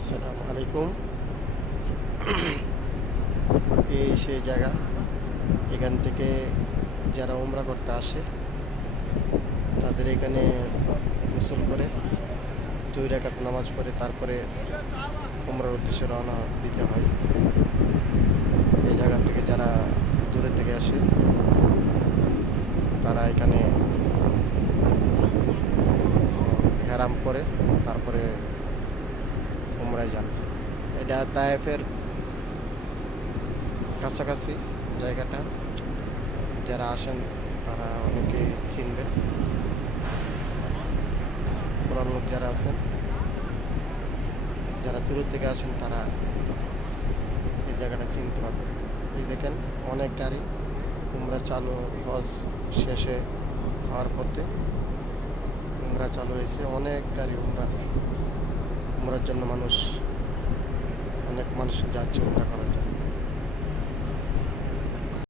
আসসালামু আলাইকুম। এই সেই জায়গা, এখান থেকে যারা উমরা করতে আসে তাদের এখানে গোসল করে 2 রাকাত নামাজ পড়ে তারপরে উমরার উদ্দেশ্যে রওনা দিতে হয়। এই জায়গা থেকে যারা দূরে থেকে আসে তারা এখানে হেরাম করে তারপরে উমরায় যান। এটা তায়েফের কাছাকাছি জায়গাটা। যারা আসেন তারা অনেকেই চিনবেন, পুরান লোক যারা আছেন, যারা দূর থেকে আসেন তারা এই জায়গাটা চিনতে পারবেন। এই দেখেন অনেক গাড়ি উমরা চালু, হজ শেষে হওয়ার পথে উমরা চালু হয়েছে। অনেক গাড়ি উমরার জন্য অনেক মানুষ যাচ্ছে উমরা করার জন্য।